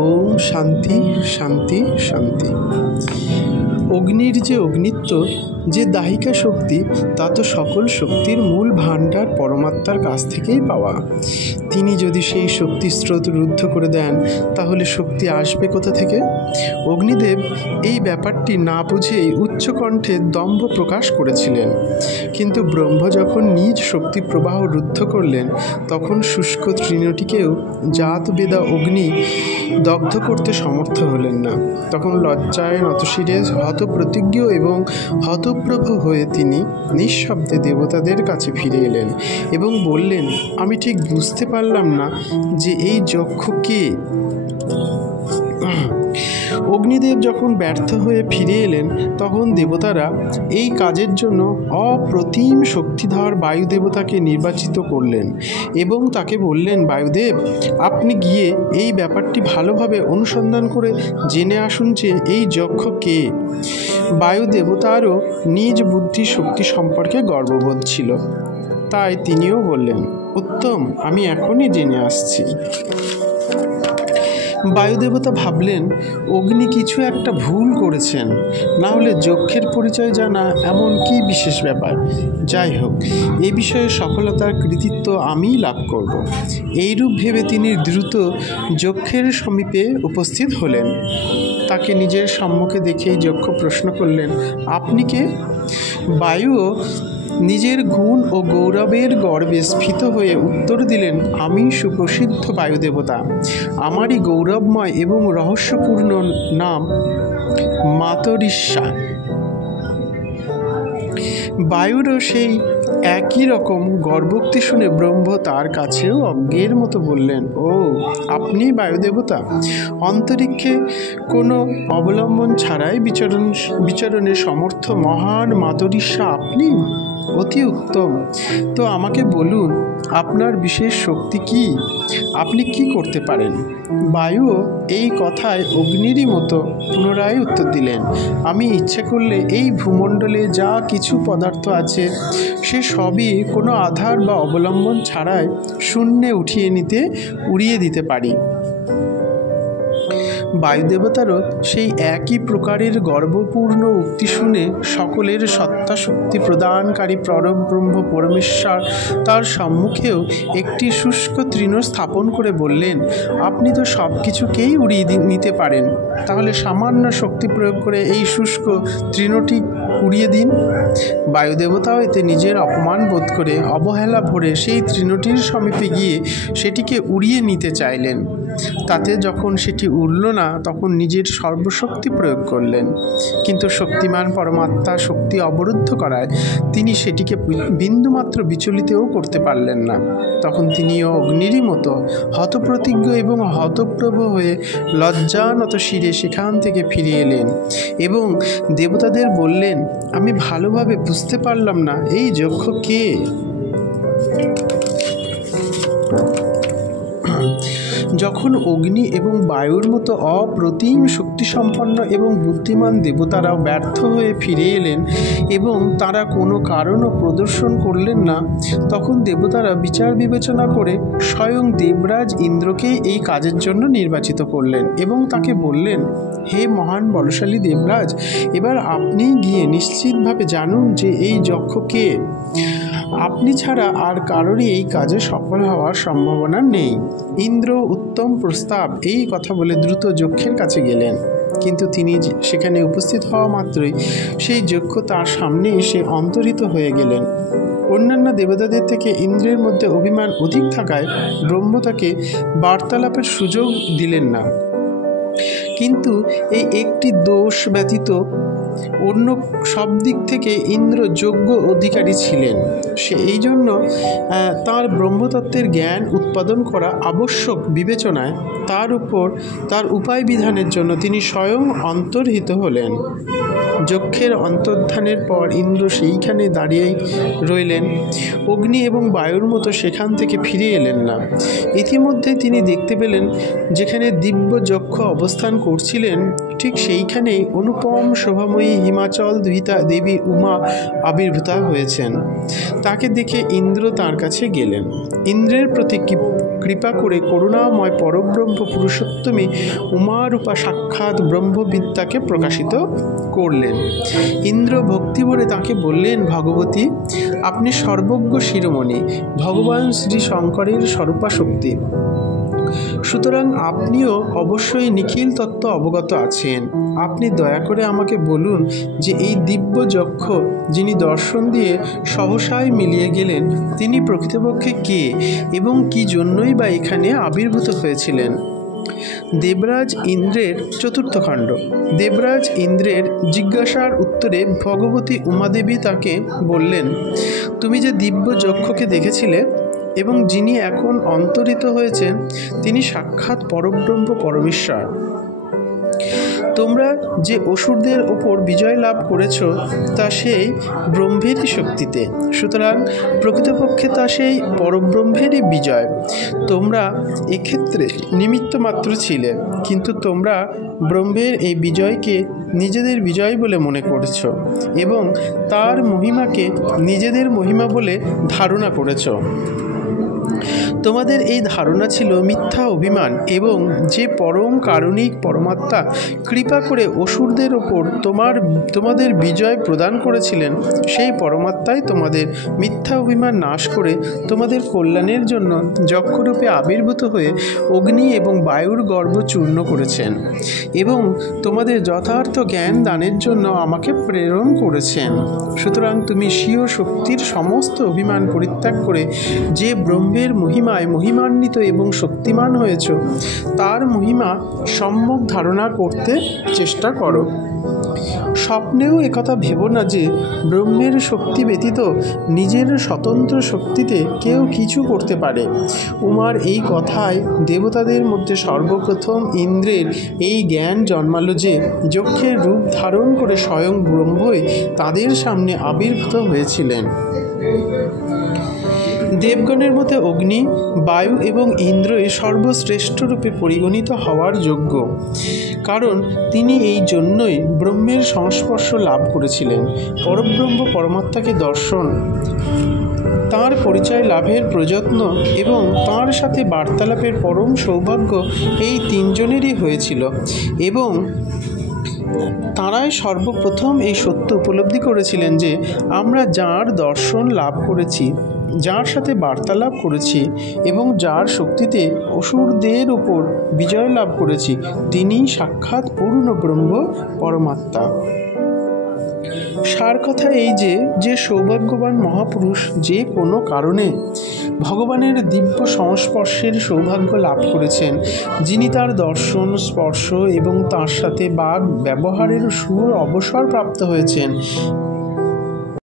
ওম শান্তি শান্তি শান্তি। অগ্নির যে অগ্নিত্ব, যে দাহিকা শক্তি, তা তো সকল শক্তির মূল ভাণ্ডার পরমাত্মার কাছ থেকেই পাওয়া। তিনি যদি সেই শক্তি স্রোত রুদ্ধ করে দেন, তাহলে শক্তি আসবে কোথা থেকে? অগ্নিদেব এই ব্যাপারটি না বুঝেই উচ্চকণ্ঠে দম্ভ প্রকাশ করেছিলেন। কিন্তু ব্রহ্ম যখন নিজ শক্তি প্রবাহ রুদ্ধ করলেন, তখন শুষ্ক তৃণটিকেও জাত বেদা অগ্নি দগ্ধ করতে সমর্থ হলেন না। তখন লজ্জায় নতশিরে হতপ্রতিজ্ঞ এবং হতপ্রভ হয়ে তিনি নিঃশব্দে দেবতাদের কাছে ফিরে এলেন এবং বললেন, আমি ঠিক বুঝতে পারলাম না যে এই যক্ষ কে। অগ্নিদেব যখন ব্যর্থ হয়ে ফিরে এলেন, তখন দেবতারা এই কাজের জন্য অপ্রতিম শক্তিধর বায়ুদেবতাকে নির্বাচিত করলেন এবং তাকে বললেন, বায়ুদেব, আপনি গিয়ে এই ব্যাপারটি ভালোভাবে অনুসন্ধান করে জেনে আসুন যে এই যক্ষ কে। বায়ুদেবতারও নিজ বুদ্ধি শক্তি সম্পর্কে গর্ববোধ ছিল, তাই তিনিও বললেন, উত্তম, আমি এখনই জেনে আসছি। বায়ুদেবতা ভাবলেন, অগ্নি কিছু একটা ভুল করেছেন, না হলে যক্ষের পরিচয় জানা এমন কি বিশেষ ব্যাপার। যাই হোক, এ বিষয়ে সফলতার কৃতিত্ব আমিই লাভ করব। এইরূপ ভেবে তিনি দ্রুত যক্ষের সমীপে উপস্থিত হলেন। তাকে নিজের সম্মুখে দেখেই যক্ষ প্রশ্ন করলেন, আপনি কে? বায়ুও নিজের গুণ ও গৌরবের গর্বে স্ফীত হয়ে উত্তর দিলেন, আমি সুপ্রসিদ্ধ বায়ুদেবতা। আমারই গৌরবময় এবং রহস্যপূর্ণ নাম মাতরিষ্যা। বায়ুরও সেই একই রকম গর্বোক্তি শুনে ব্রহ্ম তার কাছেও অজ্ঞের মতো বললেন, ও, আপনি বায়ুদেবতা? অন্তরিক্ষে কোনো অবলম্বন ছাড়াই বিচরণের সমর্থ মহান মাতরিষ্যা আপনি? অতি উত্তম। তো আমাকে বলুন, আপনার বিশেষ শক্তি কি? আপনি কি করতে পারেন? বায়ুও এই কথায় অগ্নিরই মতো পুনরায় উত্তর দিলেন, আমি ইচ্ছে করলে এই ভূমণ্ডলে যা কিছু পদার্থ আছে সে সবই কোনো আধার বা অবলম্বন ছাড়াই শূন্যে উড়িয়ে দিতে পারি। বায়ুদেবতারও সেই একই প্রকারের গর্বপূর্ণ উক্তি শুনে সকলের সত্তা শক্তি প্রদানকারী পরব্রহ্ম পরমেশ্বর তার সম্মুখেও একটি শুষ্ক তৃণ স্থাপন করে বললেন, আপনি তো সব কিছুকেই উড়িয়ে নিতে পারেন, তাহলে সামান্য শক্তি প্রয়োগ করে এই শুষ্ক তৃণটি উড়িয়ে দিন। বায়ুদেবতাও এতে নিজের অপমান বোধ করে অবহেলা ভরে সেই তৃণটির সমীপে গিয়ে সেটিকে উড়িয়ে নিতে চাইলেন। তাতে যখন সেটি উড়ল না, তখন নিজের সর্বশক্তি প্রয়োগ করলেন, কিন্তু শক্তিমান পরমাত্মা শক্তি অবরুদ্ধ করায় তিনি সেটিকে বিন্দুমাত্র বিচলিতও করতে পারলেন না। তখন তিনিও অগ্নিরই মতো হতপ্রতিজ্ঞ এবং হতপ্রভ হয়ে লজ্জানত শিরে সেখান থেকে ফিরে এলেন এবং দেবতাদের বললেন, আমি ভালোভাবে বুঝতে পারলাম না এই যক্ষ কে। যখন অগ্নি এবং বায়ুর মতো অপ্রতিম শক্তিসম্পন্ন এবং বুদ্ধিমান দেবতারাও ব্যর্থ হয়ে ফিরে এলেন এবং তারা কোনো কারণও প্রদর্শন করলেন না, তখন দেবতারা বিচার বিবেচনা করে স্বয়ং দেবরাজ ইন্দ্রকে এই কাজের জন্য নির্বাচিত করলেন এবং তাকে বললেন, হে মহান বলশালী দেবরাজ, এবার আপনি গিয়ে নিশ্চিতভাবে জানুন যে এই যক্ষ কে। আপনি ছাড়া আর কারোরই এই কাজে সফল হওয়ার সম্ভাবনা নেই। ইন্দ্র উত্তম প্রস্তাব, এই কথা বলে দ্রুত যক্ষের কাছে গেলেন, কিন্তু তিনি সেখানে উপস্থিত হওয়া মাত্রই সেই যক্ষ তার সামনে এসে অন্তরিত হয়ে গেলেন। অন্যান্য দেবতাদের থেকে ইন্দ্রের মধ্যে অভিমান অধিক থাকায় ব্রহ্ম তাকে বার্তালাপের সুযোগ দিলেন না, কিন্তু এই একটি দোষ ব্যতীত অন্য সব দিক থেকে ইন্দ্র যোগ্য অধিকারী ছিলেন। এই জন্য তাঁর ব্রহ্মতত্ত্বের জ্ঞান উৎপাদন করা আবশ্যক বিবেচনায় তার উপায় বিধানের জন্য তিনি স্বয়ং অন্তর্হিত হলেন। যক্ষের অন্তর্ধানের পর ইন্দ্র সেইখানে দাঁড়িয়ে রইলেন। অগ্নি এবং বায়ুর মতো সেখান থেকে ফিরে এলেন না। ইতিমধ্যে তিনি দেখতে পেলেন যেখানে দিব্য যক্ষ অবস্থান করছিলেন, ঠিক সেইখানেই অনুপম শোভাময়ী হিমাচল দুহিতা দেবী উমা আবির্ভূতা হয়েছেন। তাকে দেখে ইন্দ্র তার কাছে গেলেন। ইন্দ্রের প্রতি কৃপা করে করুণাময় পরব্রহ্ম পুরুষোত্তমী উমারূপা সাক্ষাৎ ব্রহ্মবিদ্যাকে প্রকাশিত করলেন। ইন্দ্র ভক্তি ভরে তাঁকে বললেন, ভগবতী, আপনি সর্বজ্ঞ শিরোমণি, ভগবান শ্রী শঙ্করের স্বরূপা শক্তি, সুতরাং আপনিও অবশ্যই নিখিল তত্ত্ব অবগত আছেন। আপনি দয়া করে আমাকে বলুন যে এই দিব্য যক্ষ যিনি দর্শন দিয়ে সহসায় মিলিয়ে গেলেন, তিনি প্রকৃতপক্ষে কে এবং কি জন্যই বা এখানে আবির্ভূত হয়েছিলেন। দেবরাজ ইন্দ্রের চতুর্থ খণ্ড। দেবরাজ ইন্দ্রের জিজ্ঞাসার উত্তরে ভগবতী উমাদেবী তাকে বললেন, তুমি যে দিব্য যক্ষকে দেখেছিলে এবং যিনি এখন অন্তরিত হয়েছেন, তিনি সাক্ষাৎ পরব্রহ্ম পরমেশ্বর। তোমরা যে অসুরদের ওপর বিজয় লাভ করেছ তা সেই ব্রহ্মেরই শক্তিতে, সুতরাং প্রকৃতপক্ষে তা সেই পরব্রহ্মেরই বিজয়। তোমরা এক্ষেত্রে নিমিত্ত মাত্র ছিলে, কিন্তু তোমরা ব্রহ্মের এই বিজয়কে নিজেদের বিজয় বলে মনে করছ এবং তার মহিমাকে নিজেদের মহিমা বলে ধারণা করেছ। তোমাদের এই ধারণা ছিল মিথ্যা অভিমান, এবং যে পরম কারণিক পরমাত্মা কৃপা করে অসুরদের ওপর তোমাদের বিজয় প্রদান করেছিলেন, সেই পরমাত্মাই তোমাদের মিথ্যা অভিমান নাশ করে তোমাদের কল্যাণের জন্য যক্ষরূপে আবির্ভূত হয়ে অগ্নি এবং বায়ুর গর্ভ চূর্ণ করেছেন এবং তোমাদের যথার্থ জ্ঞান দানের জন্য আমাকে প্রেরণ করেছেন। সুতরাং তুমি স্বীয় শক্তির সমস্ত অভিমান পরিত্যাগ করে যে ব্রহ্মের মহিমায় মহিমান্বিত এবং শক্তিমান হয়েছ, তার মহিমা সম্যক ধারণা করতে চেষ্টা করো। স্বপ্নেও একথা ভেবো না যে ব্রহ্মের শক্তি ব্যতীত নিজের স্বতন্ত্র শক্তিতে কেউ কিছু করতে পারে। উমার এই কথায় দেবতাদের মধ্যে সর্বপ্রথম ইন্দ্রের এই জ্ঞান জন্মালো যে যক্ষের রূপ ধারণ করে স্বয়ং ব্রহ্মই তাদের সামনে আবির্ভূত হয়েছিলেন। দেবগণের মধ্যে অগ্নি, বায়ু এবং ইন্দ্রই সর্বশ্রেষ্ঠ রূপে পরিগণিত হওয়ার যোগ্য, কারণ তিনি এই জন্যই ব্রহ্মের সংস্পর্শ লাভ করেছিলেন। পরব্রহ্ম পরমাত্মাকে দর্শন, তাঁর পরিচয় লাভের প্রযত্ন এবং তাঁর সাথে বার্তালাপের পরম সৌভাগ্য এই তিনজনেরই হয়েছিল, এবং তাঁরাই সর্বপ্রথম এই সত্য উপলব্ধি করেছিলেন যে আমরা যাঁর দর্শন লাভ করেছি, যার সাথে বার্তালাপ করেছি এবং যার শক্তিতে অসুরদের উপর বিজয় লাভ করেছি, তিনিই সাক্ষাৎ পূর্ণ ব্রহ্ম পরমাত্মা। সার কথা এই যে সৌভাগ্যবান মহাপুরুষ যে কোনো কারণে ভগবানের দিব্য সংস্পর্শের সৌভাগ্য লাভ করেছেন, যিনি তার দর্শন, স্পর্শ এবং তার সাথে বাক ব্যবহারের সুর অবসর প্রাপ্ত হয়েছেন,